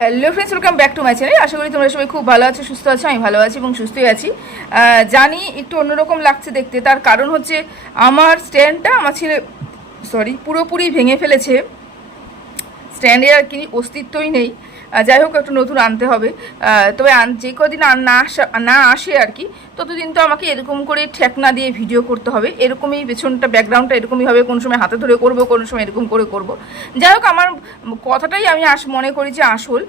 Hello friends welcome back to my channel আশা করি তোমরা সবাই খুব ভালো আছো, সুস্থ আছো, আমি ভালো আছি এবং সুস্থই আছি। জানি একটু অন্যরকম লাগছে দেখতে। তার কারণ হচ্ছে আমার স্ট্যান্ডটা আমার ছেলে সরি পুরোপুরি ভেঙে ফেলেছে। স্ট্যান্ডে আর কি অস্তিত্বই নেই। যাই হোক, একটু নতুন আনতে হবে। তবে যে কদিন না আসা না আসে আর কি ততদিন তো আমাকে এরকম করে ঠেকনা দিয়ে ভিডিও করতে হবে। এরকমই পেছনটা ব্যাকগ্রাউন্ডটা এরকমই হবে, কোনো সময় হাতে ধরে করব, কোনো সময় এরকম করে করব। যাই হোক, আমার কথাটাই আমি আস, মনে করি যে আসল।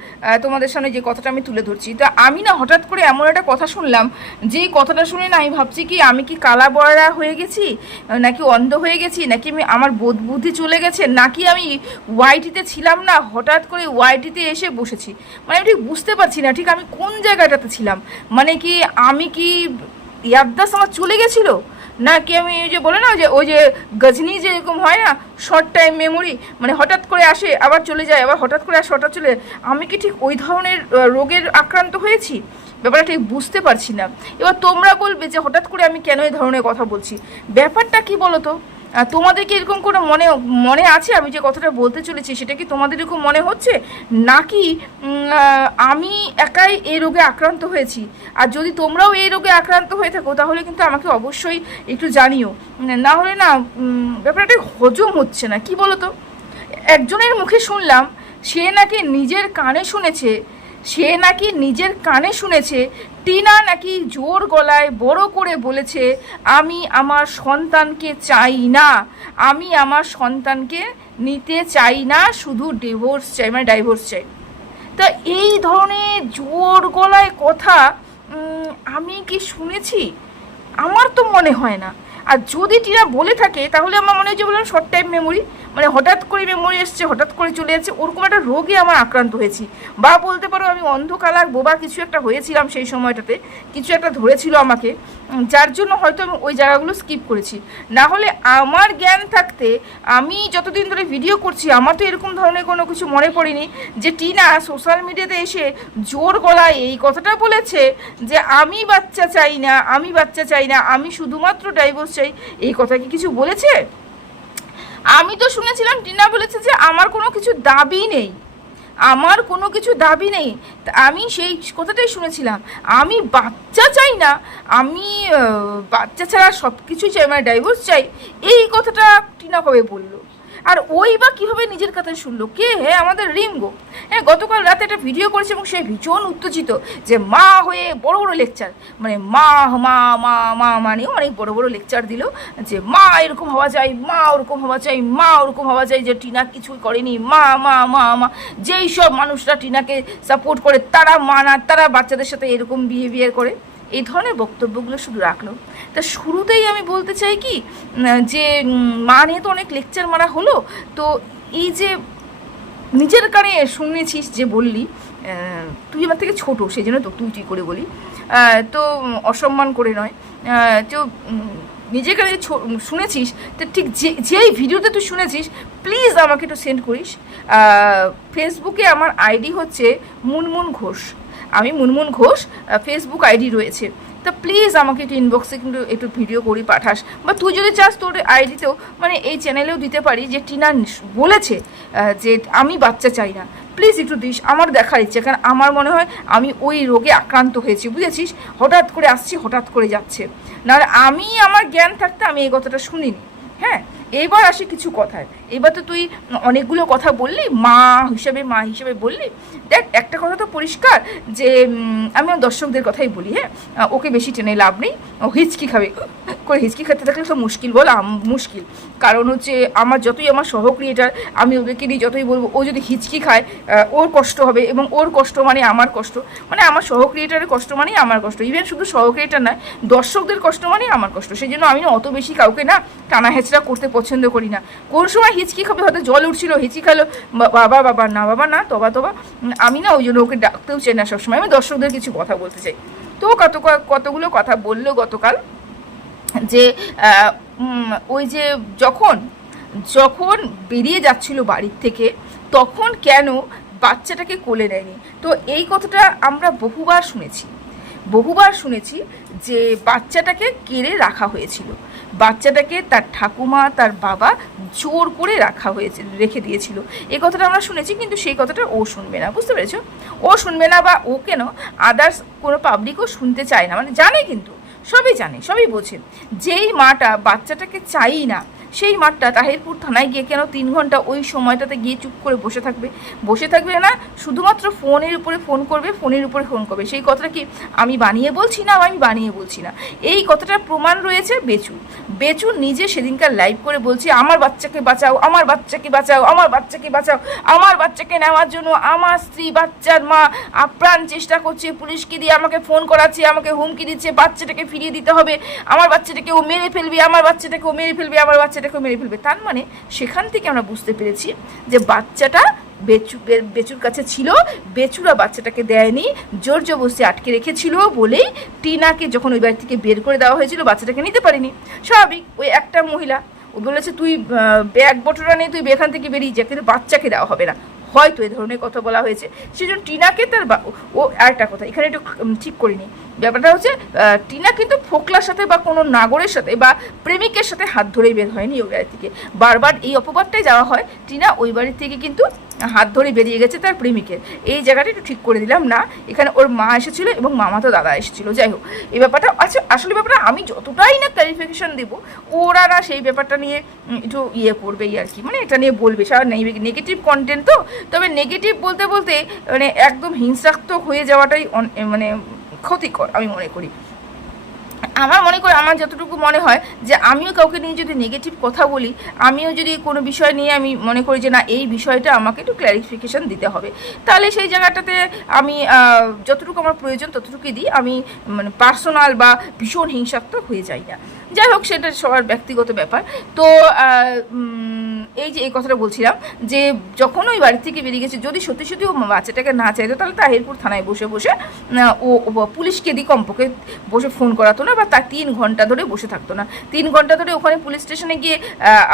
তোমাদের সামনে যে কথাটা আমি তুলে ধরছি। তা আমি না হঠাৎ করে এমন একটা কথা শুনলাম, যে কথাটা শুনে না আমি ভাবছি কি, আমি কি কালা বড়া হয়ে গেছি? নাকি অন্ধ হয়ে গেছি? নাকি আমি আমার বোধ বুদ্ধি চলে গেছে? নাকি আমি ওয়াইটিতে ছিলাম না, হঠাৎ করে ওয়াইটিতে এসে বসেছি? মানে আমি ঠিক বুঝতে পারছি না, ঠিক আমি কোন জায়গাটাতে ছিলাম? মানে কি আমি কি ইয়াদ্দাস আমার চলে গেছিল? না কি আমি ওই যে বলে না যে, ওই যে গজনি যে এরকম হয় না শর্ট টাইম মেমোরি মানে হঠাৎ করে আসে, আবার চলে যায়, আবার হঠাৎ করে আসে, হঠাৎ চলে আমি কি ঠিক ওই ধরনের রোগের আক্রান্ত হয়েছি? ব্যাপারটা ঠিক বুঝতে পারছি না। এবার তোমরা বলবে যে হঠাৎ করে আমি কেন এই ধরনের কথা বলছি? ব্যাপারটা কি বলো তো তোমাদের কি এরকম কোনো মনে মনে আছে? আমি যে কথাটা বলতে চলেছি, সেটা কি তোমাদের এরকম মনে হচ্ছে? নাকি আমি একাই এই রোগে আক্রান্ত হয়েছি? আর যদি তোমরাও এই রোগে আক্রান্ত হয়ে থাকো, তাহলে কিন্তু আমাকে অবশ্যই একটু জানিও। না হলে না ব্যাপারটা হজম হচ্ছে না। কি বলো তো একজনের মুখে শুনলাম, সে নাকি নিজের কানে শুনেছে সে নাকি নিজের কানে শুনেছে, টিনা নাকি জোর গলায় বড় করে বলেছে, আমি আমার সন্তানকে চাই না, আমি আমার সন্তানকে নিতে চাই না, শুধু ডিভোর্স চাই মানে ডাইভোর্স চাই। তা এই ধরনের জোর গলায় কথা আমি কি শুনেছি? আমার তো মনে হয় না। আর যদি টিনা বলে থাকে, তাহলে আমার মনে হয় যে বললাম শর্ট টাইম মেমোরি মানে হঠাৎ করে মেমোরি এসছে, হঠাৎ করে চলে যাচ্ছে, ওরকম একটা রোগে আমার আক্রান্ত হয়েছি। বা বলতে পারো আমি অন্ধকালাক বোবা কিছু একটা হয়েছিলাম সেই সময়টাতে, কিছু একটা ধরেছিল আমাকে যার জন্য হয়তো আমি ওই জায়গাগুলো স্কিপ করেছি। না হলে আমার জ্ঞান থাকতে আমি যতদিন ধরে ভিডিও করছি, আমার তো এরকম ধরনের কোনো কিছু মনে পড়েনি যে টিনা সোশ্যাল মিডিয়াতে এসে জোর গলায় এই কথাটা বলেছে যে, আমি বাচ্চা চাই না, আমি বাচ্চা চাই না, আমি শুধুমাত্র ডাইভোর্স চাই। এই কথা কি কিছু বলেছে? আমি তো শুনেছিলাম টিনা বলেছে যে আমার কোনো কিছু দাবি নেই। আমার কোনো কিছু দাবি নেই। আমি সেই কথাটাই শুনেছিলাম। আমি বাচ্চা চাই না। আমি বাচ্চা ছাড়া সব কিছুই চাই মানে ডাইভোর্স চাই। এই কথাটা টিনা কবে বলল? আর ওই বা কীভাবে নিজের কথা শুনলো? কে হে আমাদের রিঙ্গো? হ্যাঁ গতকাল রাতে একটা ভিডিও করেছে এবং সে ভীষণ উত্তেজিত যে মা হয়ে বড় বড় লেকচার মানে মা মা মা মা মানে অনেক বড় বড় লেকচার দিল যে মা এরকম হওয়া চাই, মা ওরকম হওয়া চাই, মা ওরকম হওয়া চাই যে টিনা কিছুই করেনি, মা মা মা মা। যেই সব মানুষরা টিনাকে সাপোর্ট করে, তারা মা না, তারা বাচ্চাদের সাথে এরকম বিহেভিয়ার করে। এই ধরনের বক্তব্যগুলো শুধু রাখল। তা শুরুতেই আমি বলতে চাই কি যে মা নিয়ে তো অনেক লেকচার মারা হলো, তো এই যে নিজের কানে শুনেছিস যে বললি তুই আমার থেকে ছোট সেই জন্য তো তুই তুই করে বলি তো অসম্মান করে নয়। তো নিজের কানে শুনেছিস, তো ঠিক যে, যেই ভিডিওতে তুই শুনেছিস প্লিজ আমাকে একটু সেন্ড করিস। ফেসবুকে আমার আইডি হচ্ছে মুনমুন ঘোষ। আমি মুনমুন ঘোষ ফেসবুক আইডি রয়েছে। তা প্লিজ আমাকে একটু ইনবক্সে কিন্তু একটু ভিডিও করি, পাঠাস। বা তুই যদি চাস তোর আইডিতেও মানে এই চ্যানেলেও দিতে পারি যে টিনা বলেছে যে আমি বাচ্চা চাই না। প্লিজ একটু দিস, আমার দেখার ইচ্ছে, কারণ আমার মনে হয় আমি ওই রোগে আক্রান্ত হয়েছি, বুঝেছিস? হঠাৎ করে আসছি, হঠাৎ করে যাচ্ছে। নাহলে আমি আমার জ্ঞান থাকতে আমি এই কথাটা শুনিনি। হ্যাঁ এবার আসি কিছু কথায়। এবার তো তুই অনেকগুলো কথা বললি, মা হিসেবে মা হিসেবে বললি। দেখ, একটা কথা তো পরিষ্কার যে আমি দর্শকদের কথাই বলি হ্যাঁ? ওকে বেশি টেনে লাভ নেই। ও হিচকি খাবে। করে হিচকি খেতে থাকলে তো মুশকিল বল মুশকিল। কারণ হচ্ছে আমার যতই আমার সহক্রিয়েটার, আমি ওদেরকে নিয়ে যতই বলব, ও যদি হিচকি খায় ওর কষ্ট হবে এবং ওর কষ্ট মানে আমার কষ্ট। মানে আমার সহক্রিয়েটারের কষ্ট মানেই আমার কষ্ট। ইভেন শুধু সহ ক্রিয়েটার নয়, দর্শকদের কষ্ট মানেই আমার কষ্ট। সেই জন্য আমি অত বেশি কাউকে না টানা হেঁচড়া করতে পছন্দ করি না। কোন সময় হিচকি খাবে, হয়তো জল উঠছিল হিচকি খালো বাবা বাবা, না বাবা, না, তবা তবা। আমি না ওই জন্য ওকে ডাকতেও চাই না সবসময়। আমি দর্শকদের কিছু কথা বলতে চাই। তো কত কতগুলো কথা বলল গতকাল, যে ওই যে যখন যখন বেরিয়ে যাচ্ছিল বাড়ির থেকে, তখন কেন বাচ্চাটাকে কোলে নেয়নি? তো এই কথাটা আমরা বহুবার শুনেছি। বহুবার শুনেছি যে বাচ্চাটাকে কেড়ে রাখা হয়েছিল। বাচ্চাটাকে তার ঠাকুমা, তার বাবা জোর করে রাখা হয়েছে, রেখে দিয়েছিল। এই কথাটা আমরা শুনেছি, কিন্তু সেই কথাটা ও শুনবে না, বুঝতে পেরেছ? ও শুনবে না বা ও কেন আদার্স কোনো পাবলিকও শুনতে চায় না মানে জানে কিন্তু, সবই জানে, সবই বোঝে। যেই মাটা বাচ্চাটাকে চাই না সেই মাঠটা তাহিরপুর থানায় গিয়ে কেন তিন ঘণ্টা ওই সময়টাতে গিয়ে চুপ করে বসে থাকবে? বসে থাকবে না শুধুমাত্র ফোনের উপরে ফোন করবে, ফোনের উপরে ফোন করবে। সেই কথাটা কি আমি বানিয়ে বলছি না আমি বানিয়ে বলছি না? এই কথাটার প্রমাণ রয়েছে বেচু বেচু নিজে সেদিনকার লাইভ করে বলছে, আমার বাচ্চাকে বাঁচাও, আমার বাচ্চাকে বাঁচাও, আমার বাচ্চাকে বাঁচাও, আমার বাচ্চাকে নেওয়ার জন্য আমার স্ত্রী, বাচ্চার মা আপ্রাণ চেষ্টা করছে, পুলিশকে দিয়ে আমাকে ফোন করাচ্ছে, আমাকে হুমকি দিচ্ছে, বাচ্চাটাকে ফিরিয়ে দিতে হবে। আমার বাচ্চাটাকে ও মেরে ফেলবে, আমার বাচ্চাটাকে ও মেরে ফেলবে, আমার বাচ্চাটাকে ও মেরে ফেলবে। তার মানে সেখান থেকে আমরা বুঝতে পেরেছি যে বাচ্চাটা বেচু বেচুর কাছে ছিল, বেচুরা বাচ্চাটাকে দেয়নি, জোর জবস্তি আটকে রেখেছিল বলেই টিনাকে যখন ওই বাড়ি থেকে বের করে দেওয়া হয়েছিল, বাচ্চাটাকে নিতে পারেনি। স্বাভাবিক, ওই একটা মহিলা, ও বলেছে, তুই ব্যাগ বটরা নেই, তুই এখান থেকে বেরিয়ে যা, কিন্তু বাচ্চাকে দেওয়া হবে না। হয়তো এই ধরনের কথা বলা হয়েছে। সেজন্য টিনাকে তার ও আরেকটা কথা, এখানে একটু ঠিক করিনি ব্যাপারটা হচ্ছে টিনা কিন্তু ফোকলার সাথে বা কোনো নাগরের সাথে বা প্রেমিকের সাথে হাত ধরেই বের হয়নি ওই বাড়ি থেকে বারবার এই অপবাদটাই যাওয়া হয়, টিনা ওই বাড়ি থেকে কিন্তু হাত ধরে বেরিয়ে গেছে তার প্রেমিকের। এই জায়গাটা একটু ঠিক করে দিলাম না, এখানে ওর মা এসেছিল এবং মামাতো দাদা এসেছিল, যাই হোক। এই ব্যাপারটা আচ্ছা আসলে ব্যাপারটা আমি যতটাই না ক্লারিফিকেশন দেবো, ওরা না সেই ব্যাপারটা নিয়ে একটু ইয়ে করবে আর কি। মানে এটা নিয়ে বলবে সারা নেগেটিভ কন্টেন্ট তো। তবে নেগেটিভ বলতে বলতে মানে একদম হিংসাত্মক হয়ে যাওয়াটাই মানে ক্ষতিকর, আমি মনে করি। আমার মনে করি, আমার যতটুকু মনে হয় যে আমিও কাউকে নিয়ে যদি নেগেটিভ কথা বলি, আমিও যদি কোনো বিষয় নিয়ে আমি মনে করি যে না, এই বিষয়টা আমাকে একটু ক্ল্যারিফিকেশান দিতে হবে। তাহলে সেই জায়গাটাতে আমি যতটুকু আমার প্রয়োজন ততটুকুই দিই। আমি মানে পার্সোনাল বা ভীষণ হিংসাত্মক হয়ে যাই না। যাই হোক, সেটা সবার ব্যক্তিগত ব্যাপার। তো এই যে এই কথাটা বলছিলাম, যে যখন ওই বাড়ি থেকে বেরিয়ে গেছে, যদি সত্যি সত্যি ও বাচ্চাটাকে না চাইতো, তাহলে তাহিরপুর থানায় বসে বসে ও পুলিশকে দিয়ে কমপক্ষে বসে ফোন করাতো না বা তার তিন ঘণ্টা ধরে বসে থাকতো না। তিন ঘণ্টা ধরে ওখানে পুলিশ স্টেশনে গিয়ে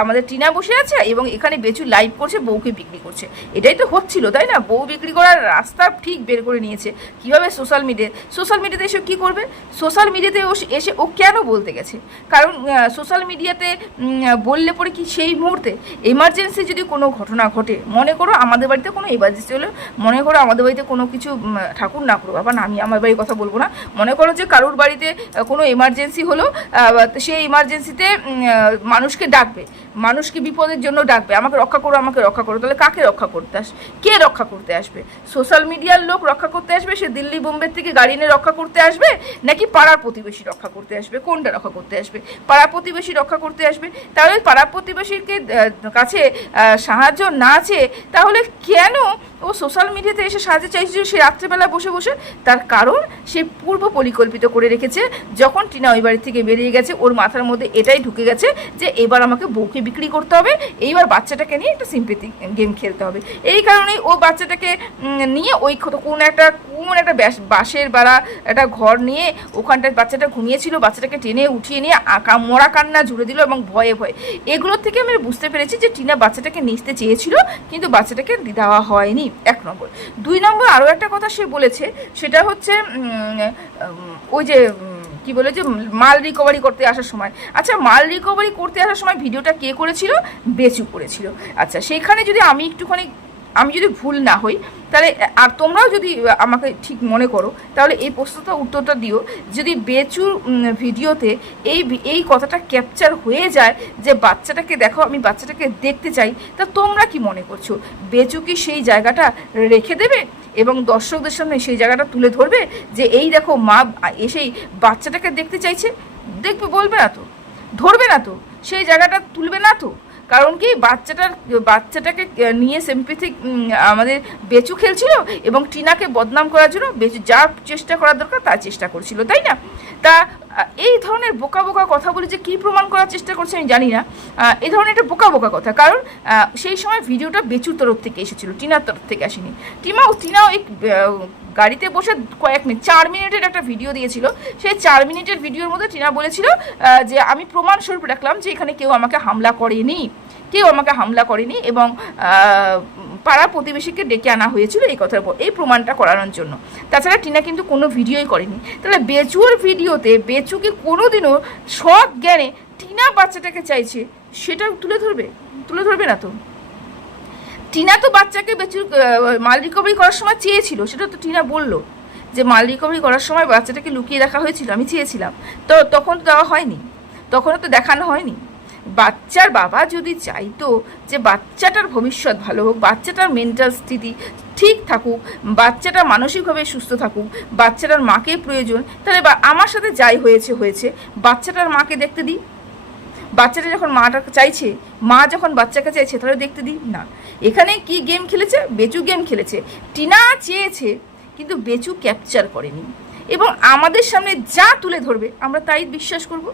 আমাদের টিনা বসে আছে এবং এখানে বেচু লাইভ করছে, বউকে বিক্রি করছে। এটাই তো হচ্ছিল, তাই না? বউ বিক্রি করার রাস্তা ঠিক বের করে নিয়েছে। কীভাবে সোশ্যাল মিডিয়া, সোশ্যাল মিডিয়াতে এসে কী করবে? সোশ্যাল মিডিয়াতে ও এসে ও কেন বলতে গেছে? কারণ সোশ্যাল মিডিয়াতে বললে পরে কি সেই মুহূর্তে এমার্জেন্সি যদি কোনো ঘটনা ঘটে, মনে করো আমাদের বাড়িতে কোনো এমার্জেন্সি হলে মনে করো আমাদের বাড়িতে কোনো কিছু ঠাকুর না করো আবার আমি আমার বাড়ির কথা বলব না। মনে করো যে কারোর বাড়িতে কোনো এমার্জেন্সি হলো সেই এমার্জেন্সিতে মানুষকে ডাকবে। মানুষকে বিপদের জন্য ডাকবে, আমাকে রক্ষা করো, আমাকে রক্ষা করো, তাহলে কাকে রক্ষা করতে আস, কে রক্ষা করতে আসবে? সোশ্যাল মিডিয়ার লোক রক্ষা করতে আসবে? সে দিল্লি, বোম্বে থেকে গাড়ি নিয়ে রক্ষা করতে আসবে? নাকি পাড়ার প্রতিবেশী রক্ষা করতে আসবে? কোনটা রক্ষা করতে আসবে? পাড়া প্রতিবেশী রক্ষা করতে আসবে? তাহলে পাড়া প্রতিবেশীকে কাছে সাহায্য না চেয়ে তাহলে কেন ও সোশ্যাল মিডিয়াতে এসে সাহায্য চাইছে সে রাত্রেবেলা বসে বসে? তার কারণ সে পূর্ব পরিকল্পিত করে রেখেছে, যখন টিনা ওই বাড়ি থেকে বেরিয়ে গেছে, ওর মাথার মধ্যে এটাই ঢুকে গেছে যে এবার আমাকে বউকে বিক্রি করতে হবে, এইবার বাচ্চাটাকে নিয়ে একটা সিম্পেথি গেম খেলতে হবে। এই কারণেই ও বাচ্চাটাকে নিয়ে ওই কোন একটা কোন একটা বাঁশের বাড়া, একটা ঘর নিয়ে ওখানটায় বাচ্চাটা ঘুমিয়েছিল, বাচ্চাটাকে টেনে উঠিয়ে নিয়ে আঁকা, মরা কান্না জুড়ে দিল এবং ভয়ে ভয়ে। এগুলোর থেকে আমি বুঝতে পেরেছি যে টিনা বাচ্চাটাকে নিতে চেয়েছিল, কিন্তু বাচ্চাটাকে দেওয়া হয়নি। এক নম্বর। দুই নম্বর আরও একটা কথা সে বলেছে, সেটা হচ্ছে ওই যে কি বলে যে মাল রিকভারি করতে আসার সময়। আচ্ছা মাল রিকভারি করতে আসার সময় ভিডিওটা কে করেছিল? বেচু করেছিল। আচ্ছা সেইখানে যদি আমি একটুখানি, আমি যদি ভুল না হই, তাহলে, আর তোমরাও যদি আমাকে ঠিক মনে করো, তাহলে এই প্রশ্নটা উত্তরটা দিও। যদি বেচুর ভিডিওতে এই এই কথাটা ক্যাপচার হয়ে যায় যে বাচ্চাটাকে দেখো, আমি বাচ্চাটাকে দেখতে চাই, তা তোমরা কি মনে করছ? বেচু কি সেই জায়গাটা রেখে দেবে? এবং দর্শকদের সামনে সেই জায়গাটা তুলে ধরবে যে এই দেখো মা এসেই বাচ্চাটাকে দেখতে চাইছে। দেখবে, বলবে না তো। ধরবে না তো। সেই জায়গাটা তুলবে না তো। কারণ কি? বাচ্চাটার, বাচ্চাটাকে নিয়ে সিম্পেথিক আমাদের বেচু খেলছিল এবং টিনাকে বদনাম করার জন্য বেচু যা চেষ্টা করার দরকার তা চেষ্টা করছিল, তাই না? তা এই ধরনের বোকা বোকা কথা বলে যে কী প্রমাণ করার চেষ্টা করছে আমি জানি না। এই ধরনের একটা বোকা বোকা কথা। কারণ সেই সময় ভিডিওটা বেচুর তরফ থেকে এসেছিল, টিনার তরফ থেকে আসেনি। টিমাও টিনাও এই গাড়িতে বসে কয়েক মিনিট, চার মিনিটের একটা ভিডিও দিয়েছিল। সেই চার মিনিটের ভিডিওর মধ্যে টিনা বলেছিল যে আমি প্রমাণস্বরূপ রাখলাম যে এখানে কেউ আমাকে হামলা করেনি। কেউ আমাকে হামলা করেনি এবং পাড়া প্রতিবেশীকে ডেকে আনা হয়েছিল এই কথার উপর, এই প্রমাণটা করানোর জন্য। তাছাড়া টিনা কিন্তু কোনো ভিডিওই করেনি। তাহলে বেচুর ভিডিওতে বেচুকে কোনোদিনও সব জ্ঞানে টিনা বাচ্চাটাকে চাইছে সেটা তুলে ধরবে? তুলে ধরবে না তো? টিনা তো বাচ্চাকে বেচুর মাল রিকভারি করার সময় চেয়েছিল, সেটা তো টিনা বলল যে মাল রিকভারি করার সময় বাচ্চাটাকে লুকিয়ে রাখা হয়েছিল, আমি চেয়েছিলাম। তো তখন তো দেওয়া হয়নি, তখনও তো দেখানো হয়নি। বাচ্চার বাবা যদি চাইতো যে বাচ্চাটার ভবিষ্যৎ ভালো হোক, বাচ্চাটার মেন্টাল স্থিতি ঠিক থাকুক, বাচ্চাটা মানসিকভাবে সুস্থ থাকুক, বাচ্চাটার মাকে প্রয়োজন, তাহলে আমার সাথে যাই হয়েছে হয়েছে, বাচ্চাটার মাকে দেখতে দিই? বাচ্চাটা যখন মাটা চাইছে, মা যখন বাচ্চাকে চাইছে, তাহলে দেখতে দিই? না। এখানে কি গেম খেলেছে? বেচু গেম খেলেছে। টিনা চেয়েছে, কিন্তু বেচু ক্যাপচার করেনি। এবং আমাদের সামনে যা তুলে ধরবে, আমরা তাই বিশ্বাস করব।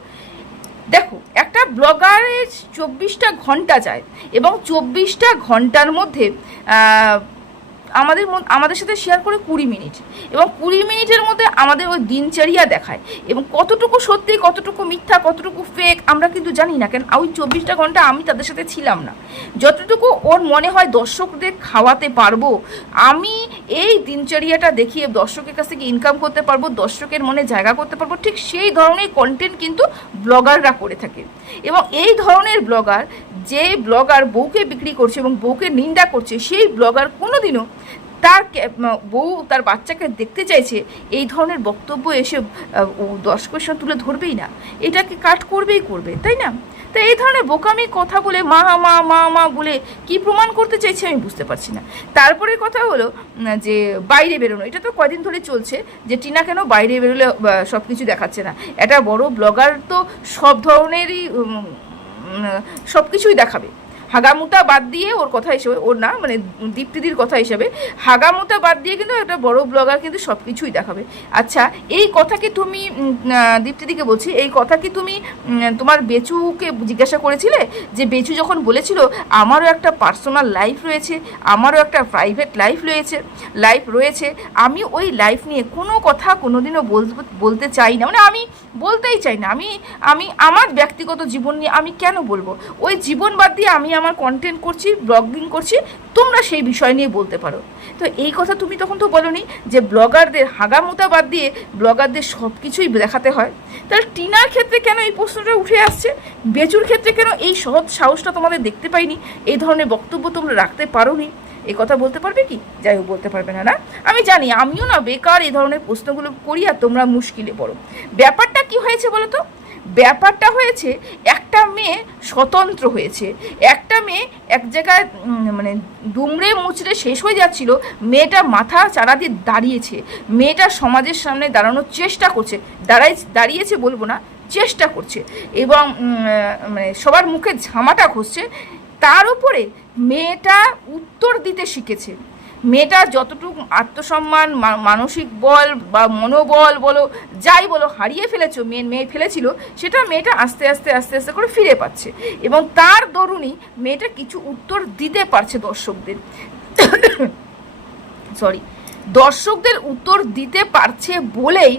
দেখো একটা ব্লগারের চব্বিশটা ঘণ্টা যায় এবং চব্বিশটা ঘণ্টার মধ্যে আমাদের আমাদের সাথে শেয়ার করে কুড়ি মিনিট। এবং কুড়ি মিনিটের মধ্যে আমাদের ওই দিনচর্যা দেখায়। এবং কতটুকু সত্যি, কতটুকু মিথ্যা, কতটুকু ফেক আমরা কিন্তু জানি না। কেন ওই চব্বিশটা ঘণ্টা আমি তাদের সাথে ছিলাম না। যতটুকু ওর মনে হয় দর্শকদের খাওয়াতে পারব, আমি এই দিনচর্যাটা দেখিয়ে দর্শকের কাছ থেকে ইনকাম করতে পারব, দর্শকের মনে জায়গা করতে পারব, ঠিক সেই ধরনের কন্টেন্ট কিন্তু ব্লগাররা করে থাকে। এবং এই ধরনের ব্লগার যে ব্লগার বউকে বিক্রি করছে এবং বউকে নিন্দা করছে, সেই ব্লগার কোনোদিনও তার বউ তার বাচ্চাকে দেখতে চাইছে, এই ধরনের বক্তব্য এসে দর্শকের সামনে তুলে ধরবেই না। এটাকে কাট করবেই করবে, তাই না? তো এই ধরনের বোকামি কথা বলে মা মা মা মা বলে কি প্রমাণ করতে চাইছে আমি বুঝতে পারছি না। তারপরে কথা হলো যে বাইরে বেরোনো, এটা তো কয়দিন ধরে চলছে, যে টিনা কেন বাইরে বেরোলে সব কিছু দেখাচ্ছে না। একটা বড় ব্লগার তো সব ধরনেরই সব কিছুই দেখাবে। হাগামুতা বাদ দিয়ে ওর কথা হিসেবে, ওর না মানে দীপ্তিদির কথা হিসেবে, হাগামুতা বাদ দিয়ে কিন্তু একটা বড় ব্লগার কিন্তু সব কিছুই দেখাবে। আচ্ছা এই কথা কি তুমি দীপ্তিদিকে বলছি, এই কথা কি তুমি তোমার বেচুকে জিজ্ঞাসা করেছিলে? যে বেচু যখন বলেছিল, আমারও একটা পার্সোনাল লাইফ রয়েছে, আমারও একটা প্রাইভেট লাইফ রয়েছে লাইফ রয়েছে, আমি ওই লাইফ নিয়ে কোনো কথা কোনোদিনও বলতে চাই না। মানে আমি বলতেই চাই না, আমি আমি আমার ব্যক্তিগত জীবন নিয়ে আমি কেন বলব? ওই জীবন বাদ দিয়ে আমি আমার কন্টেন্ট করছি ব্লগিং করছি, তোমরা সেই বিষয় নিয়ে বলতে পারো। তো এই কথা তুমি তখন তো বলনি যে ব্লগারদের হাগামুতা বাদ দিয়ে ব্লগারদের সব কিছুই দেখাতে হয়। তাহলে টিনার ক্ষেত্রে কেন এই প্রশ্নটা উঠে আসছে? বেচুর ক্ষেত্রে কেন এই সহজ সাহসটা তোমাদের দেখতে পাইনি? এই ধরনের বক্তব্য তোমরা রাখতে পারোনি। এই কথা বলতে পারবে কি? যাই হোক, বলতে পারবে না না? আমি জানি, আমিও না বেকার এই ধরনের প্রশ্নগুলো করি আর তোমরা মুশকিলে পড়ো। ব্যাপারটা কি হয়েছে বলো তো ব্যাপারটা হয়েছে, একটা মেয়ে স্বতন্ত্র হয়েছে। একটা মেয়ে এক জায়গায় মানে দুমড়ে মুচড়ে শেষ হয়ে যাচ্ছিল, মেয়েটা মাথা চারা দিয়ে দাঁড়িয়েছে। মেয়েটা সমাজের সামনে দাঁড়ানোর চেষ্টা করছে, দাঁড়াই, দাঁড়িয়েছে বলব না, চেষ্টা করছে। এবং মানে সবার মুখে ঝামাটা ঘষছে। তার উপরে মেয়েটা উত্তর দিতে শিখেছে। মেয়েটা যতটুকু আত্মসম্মান মানসিক বল বা মনোবল বলো, যাই বলো, হারিয়ে ফেলেছো, মেয়ে মেয়ে ফেলেছিল, সেটা মেয়েটা আস্তে আস্তে আস্তে আস্তে করে ফিরে পাচ্ছে। এবং তার দরুনই মেয়েটা কিছু উত্তর দিতে পারছে দর্শকদের। সরি দর্শকদের উত্তর দিতে পারছে বলেই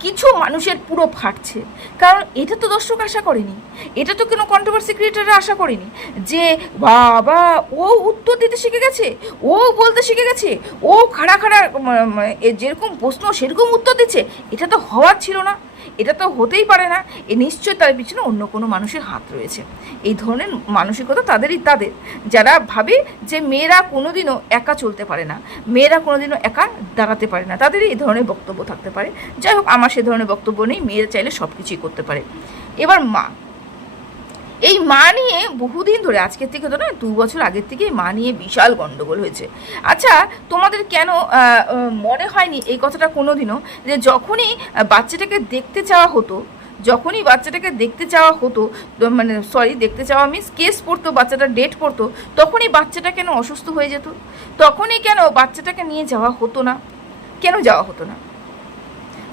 কিছু মানুষের পুরো ফাটছে। কারণ এটা তো দর্শক আশা করেনি। এটা তো কোনো কন্ট্রোভার্সি ক্রিয়েটাররা আশা করেনি। যে বাবা, ও উত্তর দিতে শিখে গেছে, ও বলতে শিখে গেছে, ও খাড়া খাড়া ম- ম- এ যেরকম প্রশ্ন, সেরকম উত্তর দিচ্ছে, এটা তো হওয়ার ছিল না। এটা তো হতেই পারে না। এ নিশ্চয় তার পিছনে অন্য কোনো মানুষের হাত রয়েছে। এই ধরনের মানসিকতা তাদেরই তাদের। যারা ভাবে যে মেয়েরা কোনোদিনও একা চলতে পারে না, মেয়েরা কোনোদিনও একা দাঁড়াতে পারে না, তাদেরই এই ধরনের বক্তব্য থাকতে পারে। যাই হোক, আমার সে ধরনের বক্তব্য নেই, মেয়েরা চাইলে সব কিছুই করতে পারে। এবার মা এই মা নিয়ে বহুদিন ধরে, আজকের থেকে তো না দু বছর আগের থেকে মা নিয়ে বিশাল গন্ডগোল হয়েছে। আচ্ছা তোমাদের কেন মনে হয়নি এই কথাটা কোনোদিনও যে যখনই বাচ্চাটাকে দেখতে চাওয়া হতো, যখনই বাচ্চাটাকে দেখতে চাওয়া হতো মানে সরি দেখতে চাওয়া মিন্স কেস পড়তো, বাচ্চাটা ডেট পড়তো, তখনই বাচ্চাটা কেন অসুস্থ হয়ে যেত? তখনই কেন বাচ্চাটাকে নিয়ে যাওয়া হতো না? কেন যাওয়া হতো না?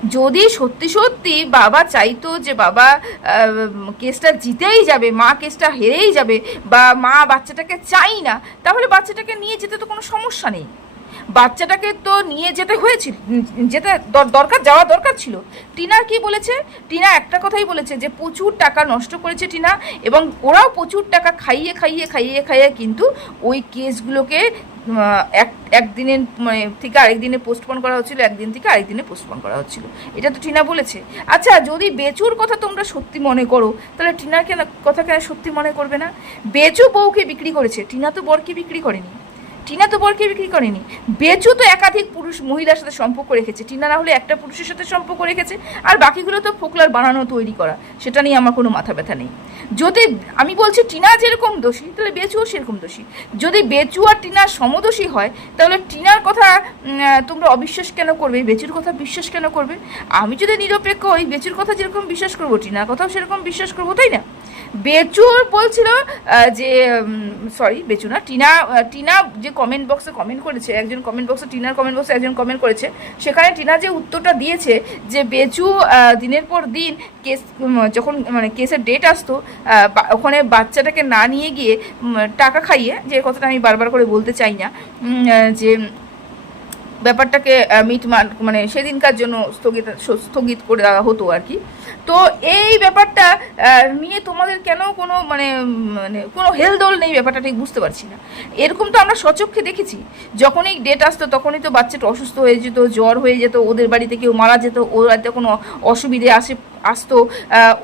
যদি সত্যি সত্যি বাবা চাইতো যে বাবা কেসটা জিতেই যাবে, মা কেসটা হেরেই যাবে বা মা বাচ্চাটাকে চাই না, তাহলে বাচ্চাটাকে নিয়ে যেতে তো কোনো সমস্যা নেই। বাচ্চাটাকে তো নিয়ে যেতে হয়েছিল, যেতে দর- দরকার, যাওয়া দরকার ছিল। টিনা কি বলেছে? টিনা একটা কথাই বলেছে যে প্রচুর টাকা নষ্ট করেছে টিনা এবং ওরাও প্রচুর টাকা খাইয়ে খাইয়ে খাইয়ে খাইয়ে কিন্তু ওই কেসগুলোকে এক একদিনের মানে থেকে আরেক দিনে পোস্টপোন করা হচ্ছিল, একদিন থেকে আরেক দিনে পোস্টপোন করা হচ্ছিল। এটা তো টিনা বলেছে। আচ্ছা যদি বেচুর কথা তোমরা সত্যি মনে করো, তাহলে টিনার কেন কথা কেন সত্যি মনে করবে না? বেচু বউকে বিক্রি করেছে। টিনা তো বরকে বিক্রি করেনি। টিনা তো বরকে বিক্রি করেনি। বেচু তো একাধিক পুরুষ মহিলার সাথে সম্পর্ক রেখেছে। টিনা না হলে একটা পুরুষের সাথে সম্পর্ক রেখেছে। আর বাকিগুলো তো ফোকলার বানানো, তৈরি করা। সেটা নিয়ে আমার কোনো মাথা ব্যথা নেই। যদি আমি বলছি টিনা যেরকম দোষী, তাহলে বেচুও সেরকম দোষী। যদি বেচু আর টিনা সমদোষী হয়, তাহলে টিনার কথা তোমরা অবিশ্বাস কেন করবে? বেচুর কথা বিশ্বাস কেন করবে? আমি যদি নিরপেক্ষ হই, বেচুর কথা যেরকম বিশ্বাস করব, টিনার কথাও সেরকম বিশ্বাস করব, তাই না? বেচুর বলছিল যে সরি বেচু না, টিনা টিনা যে কমেন্ট বক্সে কমেন্ট করেছে, একজন কমেন্ট বক্সে টিনার কমেন্ট বক্সে একজন কমেন্ট করেছে, সেখানে টিনা যে উত্তরটা দিয়েছে যে বেচু দিনের পর দিন কেস যখন মানে কেসের ডেট আসতো ওখানে বাচ্চাটাকে না নিয়ে গিয়ে টাকা খাইয়ে, যে কথাটা আমি বারবার করে বলতে চাই না যে ব্যাপারটাকে মিট মান সেদিনকার জন্য স্থগিত স্থগিত করে দেওয়া হতো আর কি। তো এই ব্যাপারটা নিয়ে তোমাদের কেন কোনো মানে মানে কোনো হেলদোল নেই ব্যাপারটা ঠিক বুঝতে পারছি না। এরকম তো আমরা সচক্ষে দেখেছি। যখনই ডেট আসতো তখনই তো বাচ্চাটা অসুস্থ হয়ে যেত, জ্বর হয়ে যেত, ওদের বাড়িতে কেউ মারা যেত, ওর বাড়িতে কোনো অসুবিধে আসে, আসতো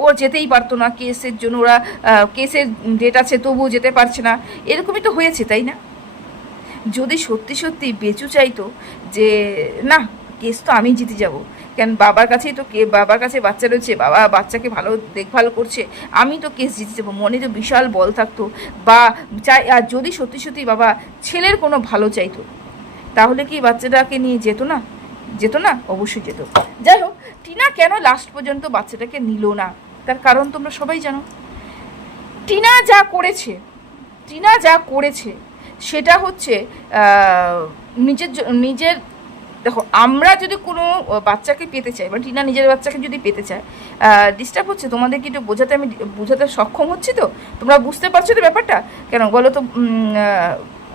ও যেতেই পারতো না কেসের জন্য, ওরা কেসের ডেট আছে তবুও যেতে পারছে না। এরকমই তো হয়েছে, তাই না? যদি সত্যি সত্যি বেচু চাইতো যে, না, কেস তো আমি জিতে যাব। কেন বাবার কাছেই তো কে, বাবার কাছে বাচ্চা রয়েছে, বাবা বাচ্চাকে ভালো দেখভাল করছে, আমি তো কেস জিতে যাব। মনে তো বিশাল বল থাকতো। বা চাই, আর যদি সত্যি সত্যি বাবা ছেলের কোনো ভালো চাইতো, তাহলে কি বাচ্চাটাকে নিয়ে যেত না? যেত না? অবশ্যই যেত। যাই হোক, টিনা কেন লাস্ট পর্যন্ত বাচ্চাটাকে নিল না? তার কারণ তোমরা সবাই জানো। টিনা যা করেছে, টিনা যা করেছে সেটা হচ্ছে নিজের নিজের, দেখো, আমরা যদি কোনো বাচ্চাকে পেতে চাই, বা টিনা নিজের বাচ্চাকে যদি পেতে চায় ডিস্টার্ব হচ্ছে তোমাদের কি একটু বোঝাতে আমি, বোঝাতে সক্ষম হচ্ছি তো? তোমরা বুঝতে পারছ তো ব্যাপারটা? কেন, বলো তো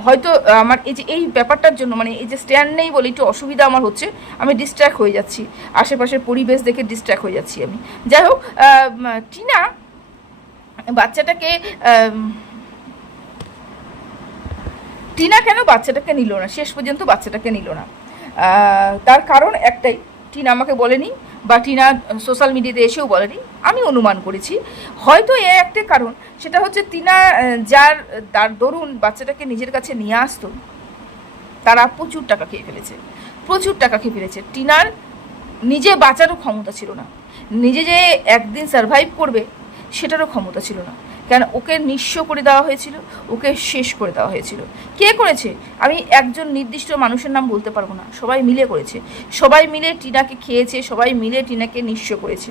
হয়তো আমার এই যে, এই ব্যাপারটার জন্য মানে এই যে স্ট্যান্ড নেই বলে একটু অসুবিধা আমার হচ্ছে, আমি ডিস্ট্র্যাক্ট হয়ে যাচ্ছি। আশেপাশের পরিবেশ দেখে ডিস্ট্র্যাক্ট হয়ে যাচ্ছি আমি। যাই হোক টিনা, বাচ্চাটাকে টিনা কেন বাচ্চাটাকে নিল না? শেষ পর্যন্ত বাচ্চাটাকে নিল না। তার কারণ একটাই, টিনা আমাকে বলেনি বা টিনা সোশ্যাল মিডিয়াতে এসেও বলেনি, আমি অনুমান করেছি। হয়তো এ একটা কারণ, সেটা হচ্ছে টিনা যার তার দরুন বাচ্চাটাকে নিজের কাছে নিয়ে আসতো, তারা প্রচুর টাকা খেয়ে ফেলেছে, প্রচুর টাকা খেয়ে ফেলেছে। টিনার নিজে বাঁচারও ক্ষমতা ছিল না, নিজে যে একদিন সারভাইভ করবে, সেটারও ক্ষমতা ছিল না। কেন ওকে নিঃস্ব করে দেওয়া হয়েছিল? ওকে শেষ করে দেওয়া হয়েছিল। কে করেছে? আমি একজন নির্দিষ্ট মানুষের নাম বলতে পারব না। সবাই মিলে করেছে। সবাই মিলে টিনাকে খেয়েছে, সবাই মিলে টিনাকে নিঃস্ব করেছে।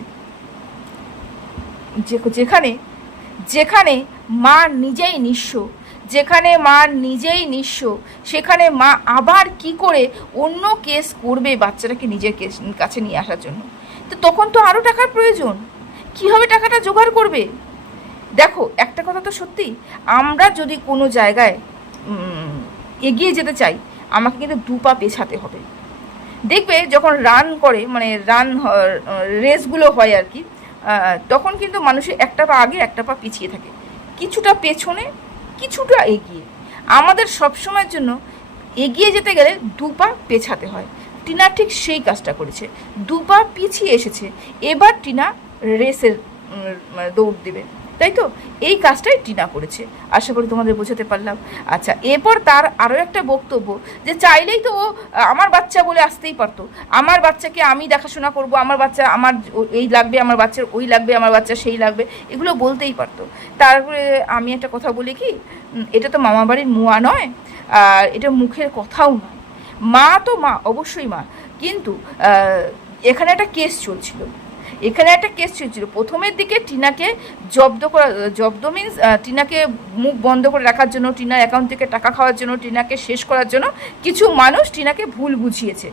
যেখানে যেখানে মা নিজেই নিঃস্ব, যেখানে মা নিজেই নিঃস্ব, সেখানে মা আবার কি করে অন্য কেস করবে বাচ্চাটাকে নিজের কেস, কাছে নিয়ে আসার জন্য? তো তখন তো আরও টাকার প্রয়োজন। কীভাবে টাকাটা জোগাড় করবে? দেখো, একটা কথা তো সত্যি, আমরা যদি কোনো জায়গায় এগিয়ে যেতে চাই, আমাকে কিন্তু দু পা পেছাতে হবে। দেখবে যখন রান করে মানে রান রেসগুলো হয় আর কি তখন কিন্তু মানুষের একটা পা আগে, একটা পা পিছিয়ে থাকে। কিছুটা পেছনে, কিছুটা এগিয়ে। আমাদের সবসময়ের জন্য এগিয়ে যেতে গেলে দু পা পেছাতে হয়। টিনা ঠিক সেই কাজটা করেছে। দু পা পিছিয়ে এসেছে। এবার টিনা রেসের দৌড় দেবে। তাই তো? এই কাজটাই টিনা করেছে। আশা করি তোমাদের বোঝাতে পারলাম। আচ্ছা এরপর তার আরও একটা বক্তব্য যে চাইলেই তো ও, আমার বাচ্চা বলে আসতেই পারতো। আমার বাচ্চাকে আমি দেখাশোনা করব, আমার বাচ্চা আমার এই লাগবে, আমার বাচ্চার ওই লাগবে, আমার বাচ্চা সেই লাগবে, এগুলো বলতেই পারতো। তারপরে আমি একটা কথা বলি কি এটা তো মামা বাড়ির মুয়া নয়, আর এটা মুখের কথাও নয়। মা তো মা, অবশ্যই মা। কিন্তু এখানে একটা কেস চলছিল। এখানে একটা কেস চলছিল। প্রথমের দিকে টিনাকে জব্দ করা, জব্দ মিন্স টিনাকে মুখ বন্ধ করে রাখার জন্য, টিনার অ্যাকাউন্ট থেকে টাকা খাওয়ার জন্য, টিনাকে শেষ করার জন্য কিছু মানুষ টিনাকে ভুল বুঝিয়েছে।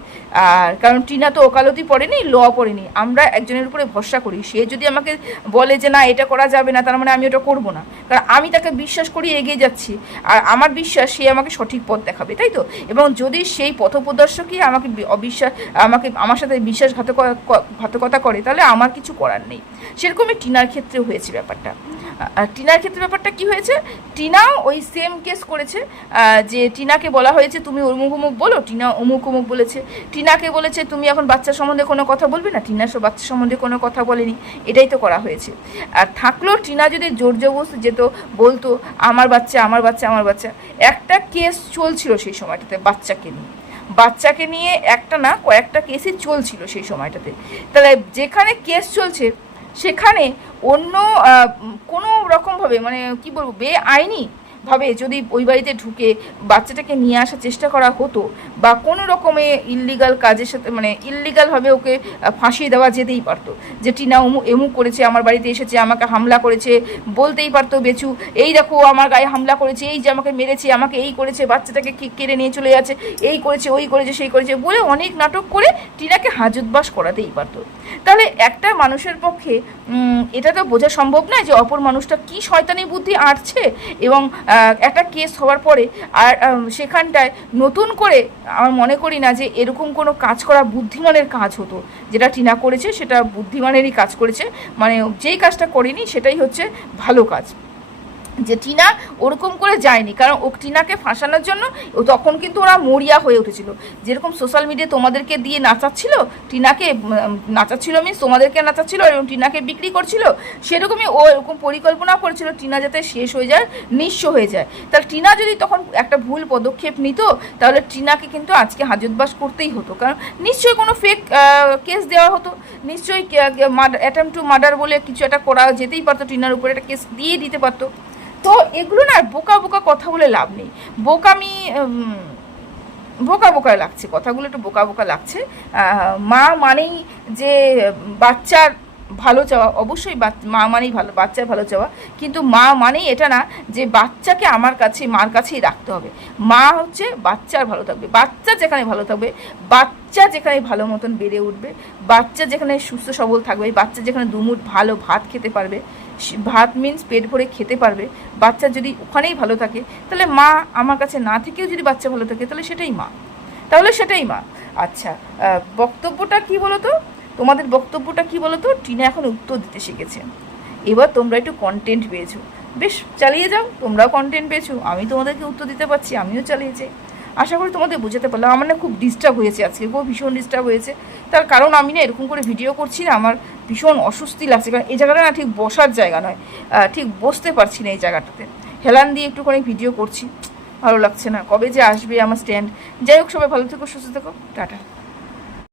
আর কারণ টিনা তো ওকালতি পড়েনি ল পড়েনি। আমরা একজনের উপরে ভরসা করি। সে যদি আমাকে বলে যে, না, এটা করা যাবে না, তার মানে আমি ওটা করব না। কারণ আমি তাকে বিশ্বাস করি, এগিয়ে যাচ্ছি। আর আমার বিশ্বাস, সে আমাকে সঠিক পথ দেখাবে, তাই তো? এবং যদি সেই পথপ্রদর্শকই আমাকে অবিশ্বাস, আমাকে, আমার সাথে বিশ্বাসঘাতক ঘাতকতা করে, তাহলে করে আমার কিছু করার নেই। সেরকমই টিনার ক্ষেত্রে হয়েছে ব্যাপারটা। টিনার ক্ষেত্রে ব্যাপারটা কি হয়েছে? টিনাও ওই সেম কেস করেছে যে টিনাকে বলা হয়েছে, তুমি অমুক অমুক বলো। টিনা অমুক অমুক বলেছে। টিনাকে বলেছে, তুমি এখন বাচ্চা সম্বন্ধে কোনো কথা বলবে না? টিনা সব বাচ্চা সম্বন্ধে কোনো কথা বলেনি। এটাই তো করা হয়েছে। আর থাকলেও টিনা যদি জোর জবরদস্তি যেত, বলতো, আমার বাচ্চা আমার বাচ্চা আমার বাচ্চা। একটা কেস চলছিল সেই সময়টাতে বাচ্চাকে নিয়ে। বাচ্চাকে নিয়ে একটা না কয়েকটা কেসই চলছিল সেই সময়টাতে। তাহলে যেখানে কেস চলছে, সেখানে অন্য কোনো রকমভাবে মানে কি বলব বে আইনি ভাবে যদি ওই বাড়িতে ঢুকে বাচ্চাটাকে নিয়ে আসার চেষ্টা করা হতো বা কোনো রকমে ইললিগাল কাজের সাথে মানে ইললিগালভাবে ওকে ফাঁসিয়ে দেওয়া যেতেই পারতো। যে টিনা উমু এমু করেছে, আমার বাড়িতে এসেছে, আমাকে হামলা করেছে, বলতেই পারতো বেচু, এই দেখো, আমার গায়ে হামলা করেছে, এই যে আমাকে মেরেছে, আমাকে এই করেছে, বাচ্চাটাকে কেড়ে নিয়ে চলে যাচ্ছে, এই করেছে, ওই করেছে, সেই করেছে, বলে অনেক নাটক করে টিনাকে হাজতবাস করাতেই পারতো। তাহলে একটা মানুষের পক্ষে এটা তো বোঝা সম্ভব নয় যে অপর মানুষটা কি শয়তানি বুদ্ধি আটছে এবং একটা কেস হওয়ার পরে আর সেখানটায় নতুন করে আমার মনে করি না যে এরকম কোনো কাজ করা বুদ্ধিমানের কাজ হতো। যেটা টিনা করেছে সেটা বুদ্ধিমানেরই কাজ করেছে। মানে যেই কাজটা করেনি সেটাই হচ্ছে ভালো কাজ। যে টিনা ওরকম করে যায়নি, কারণ ও টিনাকে ফাঁসানোর জন্য তখন কিন্তু ওরা মরিয়া হয়ে উঠেছিল। যেরকম সোশ্যাল মিডিয়া তোমাদেরকে দিয়ে নাচাচ্ছিল, টিনাকে নাচাচ্ছিল মিনস তোমাদেরকে নাচাচ্ছিল এবং টিনাকে বিক্রি করছিল, সেরকমই ও এরকম পরিকল্পনা করেছিল টিনা যাতে শেষ হয়ে যায়, নিঃস্ব হয়ে যায়। তাহলে টিনা যদি তখন একটা ভুল পদক্ষেপ নিত, তাহলে টিনাকে কিন্তু আজকে হাজতবাস করতেই হতো, কারণ নিশ্চয়ই কোনো ফেক কেস দেওয়া হতো। নিশ্চয়ই অ্যাটেম্প টু মার্ডার বলে কিছু একটা করা যেতেই পারতো, টিনার উপরে একটা কেস দিয়ে দিতে পারতো। তো এগুলো না বোকা বোকা কথা বলে লাভ নেই। বোকামি বোকা বোকা লাগছে। কথাগুলো একটু বোকা বোকা লাগছে। মা মানেই যে বাচ্চার ভালো চাওয়া, অবশ্যই মা মানেই ভালো, বাচ্চার ভালো চাওয়া। কিন্তু মা মানেই এটা না যে বাচ্চাকে আমার কাছে, মার কাছেই রাখতে হবে। মা হচ্ছে বাচ্চার ভালো থাকবে। বাচ্চা যেখানে ভালো থাকবে, বাচ্চা যেখানে ভালো মতন বেড়ে উঠবে, বাচ্চা যেখানে সুস্থ সবল থাকবে, বাচ্চা যেখানে দুমুট ভালো ভাত খেতে পারবে ভাত মিন্স পেট ভরে খেতে পারবে, বাচ্চা যদি ওখানেই ভালো থাকে, তাহলে মা আমার কাছে না থেকেও যদি বাচ্চা ভালো থাকে, তাহলে সেটাই মা। তাহলে সেটাই মা। আচ্ছা বক্তব্যটা কি বলো তো তোমাদের বক্তব্যটা কি বলো তো টিনা এখন উত্তর দিতে শিখেছে। এবার তোমরা একটু কন্টেন্ট পেয়েছ। বেশ, চালিয়ে যাও, তোমরাও কন্টেন্ট পেয়েছ। আমি তোমাদেরকে উত্তর দিতে পারছি, আমিও চালিয়ে যাই আশা করি তোমাদের বোঝাতে পারলাম। আমার না খুব ডিস্টার্ব হয়েছে আজকে, খুব ভীষণ ডিস্টার্ব হয়েছে। তার কারণ আমি না এরকম করে ভিডিও করছি না, আমার ভীষণ অস্বস্তি লাগছে। কারণ এই জায়গাটা না ঠিক বসার জায়গা নয়। ঠিক বসতে পারছি না এই জায়গাটাতে। হেলান দিয়ে একটুখানি ভিডিও করছি। ভালো লাগছে না। কবে যে আসবে আমার স্ট্যান্ড যাই হোক, সবাই ভালো থেকো, সুস্থ থেকো। টাটা।